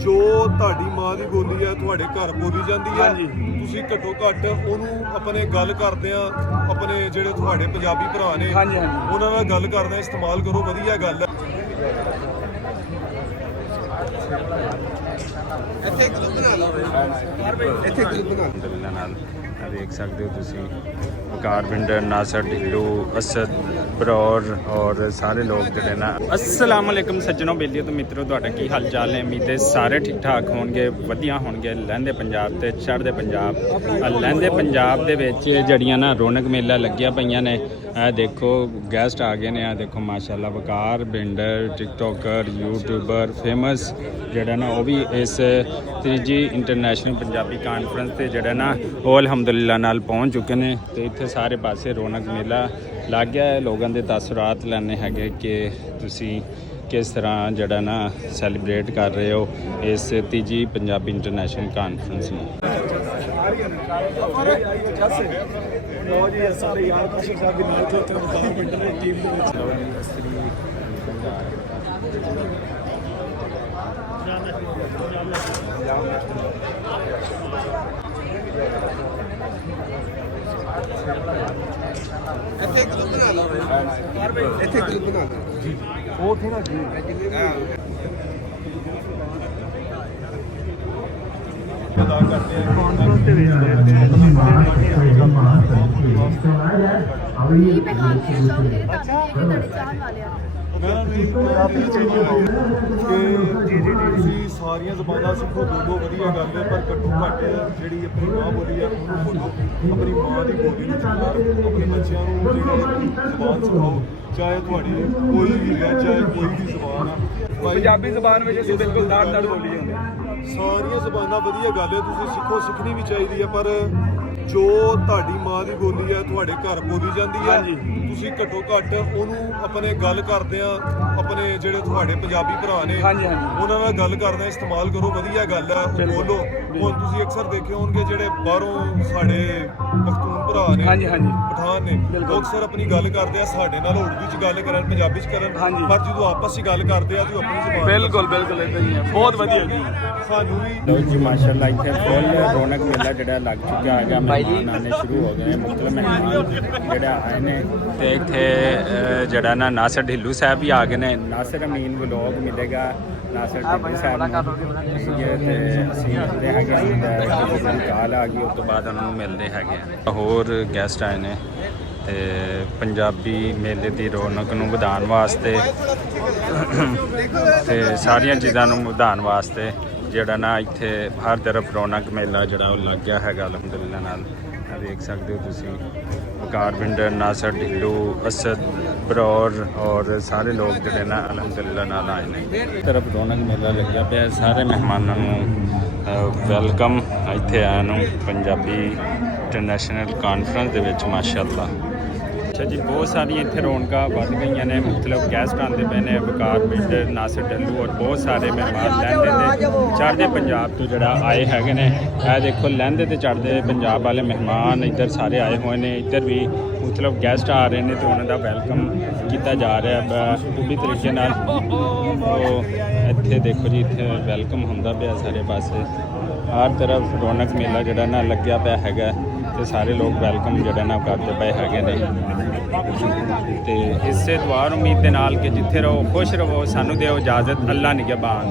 ਜੋ ਤੁਹਾਡੀ ਮਾਂ ਦੀ ਬੋਲੀ ਹੈ ਤੁਹਾਡੇ ਘਰ ਬੋਲੀ ਜਾਂਦੀ ਹੈ, ਤੁਸੀਂ ਘੱਟੋ ਘੱਟ ਉਹਨੂੰ ਆਪਣੇ ਗੱਲ ਕਰਦਿਆਂ ਆਪਣੇ ਜਿਹੜੇ ਤੁਹਾਡੇ ਪੰਜਾਬੀ ਭਰਾ ਨੇ ਉਹਨਾਂ ਨਾਲ ਗੱਲ ਕਰਦਿਆਂ ਇਸਤੇਮਾਲ ਕਰੋ। ਵਧੀਆ ਗੱਲ ਹੈ। ਇੱਥੇ ਕਲਿੱਪ ਬਣਾ ਲਓ, ਇੱਥੇ ਕਲਿੱਪ ਬਣਾ ਲਓ ਨਾਲ देख सकते हो तुसी वकार बिंडर नासर ढिल्लू असद बरौर और सारे लोग जोड़े ना। अस्सलाम वालेकुम सज्जनों बेलियो तो मित्रों तुहाडा की हाल चाल है। उम्मीद है सारे ठीक ठाक होणगे वधिया होणगे। लहंदे पंजाब ते चढ़दे पंजाब लहंदे पंजाब दे विच जड़ियां ना रौनक मेला लगिया पईयां ने। देखो गेस्ट आ गए ने। देखो माशाल्लाह वकार बिंडर टिकटॉकर यूट्यूबर फेमस जड़ा ना वो भी इस तीजी इंटरनेशनल पंजाबी कॉन्फ्रेंस से जड़ा ना वो अलहमदुलिल्लाह नाल पहुँच चुके हैं। तो इत्थे सारे पासे रौनक मेला लग गया है। लोगों के तासुरात लैने है कि तुसी किस तरह जड़ा ना सैलीब्रेट कर रहे हो इस तीजी पंजाबी इंटरनेशनल कॉन्फ्रेंस में। ਇੱਥੇ ਕਲਿੱਪ ਬਣਾ ਲਓ, ਇੱਥੇ ਕਲਿੱਪ ਬਣਾ ਲਓ। ਉਹ ਥੇ ਨਾ ਜੀ ਅਦਾ ਕਰਦੇ ਆ ਕਾਨਫਰੰਸ ਦੇ ਵਿੱਚ ਤੁਸੀਂ ਸਾਰੀਆਂ ਜ਼ਬਾਨਾਂ ਸਿੱਖੋ, ਦੋ ਵਧੀਆ ਗੱਲ ਹੈ, ਪਰ ਘੱਟੋ ਘੱਟ ਜਿਹੜੀ ਆਪਣੀ ਮਾਂ ਬੋਲੀ ਹੈ ਉਹਨੂੰ ਬੋਲੋ। ਆਪਣੀ ਮਾਂ ਦੀ ਬੋਲੀ ਨੂੰ ਸਿਖਾਓ, ਆਪਣੇ ਬੱਚਿਆਂ ਨੂੰ ਜਿਹੜੀ ਜ਼ਬਾਨ ਸਿਖਾਓ, ਚਾਹੇ ਤੁਹਾਡੀ ਕੋਈ ਵੀ ਹੈ, ਚਾਹੇ ਕੋਈ ਵੀ ਜ਼ਬਾਨ ਆ। ਪੰਜਾਬੀ ਜ਼ਬਾਨ ਵਿੱਚ ਅਸੀਂ ਬਿਲਕੁਲ ਦਾੜ ਬੋਲੀ ਜਾਂਦੇ ਹਾਂ। ਸਾਰੀਆਂ ਜ਼ਬਾਨਾਂ ਵਧੀਆ ਗੱਲ ਹੈ, ਤੁਸੀਂ ਸਿੱਖੋ, ਸਿੱਖਣੀ ਵੀ ਚਾਹੀਦੀ ਹੈ, ਪਰ ਜੋ ਤੁਹਾਡੀ ਮਾਂ ਦੀ ਬੋਲੀ ਹੈ ਤੁਹਾਡੇ ਘਰ ਬੋਲੀ ਜਾਂਦੀ ਹੈ, ਤੁਸੀਂ ਘੱਟੋ ਘੱਟ ਉਹਨੂੰ ਆਪਣੇ ਗੱਲ ਕਰਦਿਆਂ ਆਪਣੇ ਜਿਹੜੇ ਤੁਹਾਡੇ ਪੰਜਾਬੀ ਭਰਾ ਨੇ ਉਹਨਾਂ ਨਾਲ ਗੱਲ ਕਰਦਿਆਂ ਇਸਤੇਮਾਲ ਕਰੋ। ਵਧੀਆ ਗੱਲ ਹੈ, ਉਹ ਬੋਲੋ। ਹੁਣ ਤੁਸੀਂ ਅਕਸਰ ਦੇਖੇ ਹੋਣਗੇ ਜਿਹੜੇ ਬਾਹਰੋਂ ਸਾਡੇ ਪਖਤੂਨ ਭਰਾ ਨੇ, ਪਠਾਨ ਨੇ, ਉਹ ਅਕਸਰ ਆਪਣੀ ਗੱਲ ਕਰਦੇ ਆ ਸਾਡੇ ਨਾਲ ਉਰਦੂ 'ਚ ਗੱਲ ਕਰਨ, ਪੰਜਾਬੀ 'ਚ ਕਰਨ, ਪਰ ਜਦੋਂ ਆਪਸ 'ਚ ਗੱਲ ਕਰਦੇ ਆ ਤਾਂ ਆਪਣੀ ਜ਼ਬਾਨ ਬਿਲਕੁਲ ਇਦਾਂ ਹੀ ਹੈ। ਬਹੁਤ ਵਧੀਆ ਜੀ। ਸਾਨੂੰ ਵੀ ਲੋ ਜੀ ਮਾਸ਼ਾਅੱਲਾ ਇੱਥੇ ਫੁੱਲ ਰੌਣਕ ਮੇਲਾ ਜਿਹੜਾ ਲੱਗ ਚੁੱਕਿਆ ਹੈਗਾ। ਮਹਿਮਾਨ ਆਉਣੇ ਸ਼ੁਰੂ ਹੋ ਗਏ ਨੇ, ਮੁਖਤਲਿਫ ਮਹਿਮਾਨ ਜਿਹੜਾ ਆਏ ਨੇ। ਤੇ ਇੱਥੇ ਜਿਹੜਾ ਨਾ ਨਾਸਰ ਢਿੱਲੂ ਸਾਹਿਬ ਵੀ ਆ ਗਏ ਨੇ। ਨਾਸਰ ਅਮੀਨ ਵਲੋਗ ਮਿਲੇਗਾ ਨਾਸਰ ਢਿੱਲੂ ਸਾਹਿਬ ਨੂੰ। ਤੇ ਅਸੀਂ ਮਿਲਦੇ ਹੈਗੇ, ਕਾਲ ਆ ਗਈ ਉਸ ਤੋਂ ਬਾਅਦ ਉਹਨਾਂ ਨੂੰ ਮਿਲਦੇ ਹੈਗੇ। ਹੋਰ ਗੈਸਟ ਆਏ ਨੇ ਤੇ ਪੰਜਾਬੀ ਮੇਲੇ ਦੀ ਰੌਣਕ ਨੂੰ ਵਧਾਉਣ ਵਾਸਤੇ ਤੇ ਸਾਰੀਆਂ ਚੀਜ਼ਾਂ ਨੂੰ ਵਧਾਉਣ ਵਾਸਤੇ ਜਿਹੜਾ ਨਾ ਇੱਥੇ ਹਰ ਤਰਫ ਰੌਣਕ ਮੇਲਾ ਜਿਹੜਾ ਉਹ ਲੱਗ ਗਿਆ ਹੈਗਾ ਅਲਹਮਦੁਲਿल्लाह ਨਾਲ। देख सकते हो तुसी वकार बिंडर नासर ढिल्लू असद बरौर और सारे लोग जोड़े ना अल्हम्दुलिल्लाह नाल आए ने। तरफ रौनक मेला लग्या पिया। सारे मेहमानों वैलकम इत्थे आए नूं पंजाबी इंटरनेशनल कॉन्फ्रेंस दे विच माशाअल्लाह। अच्छा जी, बहुत सारिया इत्थे रौनकां वध गई ने। मुख्तलिफ गैस्ट आते पे ने, वकार बिंडर नासर ढिल्लू और बहुत सारे मेहमान लहंदे ते चढ़दे पंजाब तो जड़ा आए है ने। देखो लहंदे ते चढ़दे पंजाब वाले मेहमान इधर सारे आए हुए ने। इधर भी मुख्तलिफ गैस्ट आ रहे हैं तो उन्होंने वैलकम किया जा रहा है पूरी तरीके नाल। तो इत्थे देखो जी, इत्थे वैलकम होंदा पिया सारे पासे। हर तरफ रौनक मेला जड़ा ना लग्या पिया हैगा ते सारे लोग वैलकम जड़ा ना करते पे हैगे ने। ते इसे दुआ उम्मीद के नाल कि जिथे रहो खुश रहो। सानू दिओ इजाजत, अल्लाह निगहबान।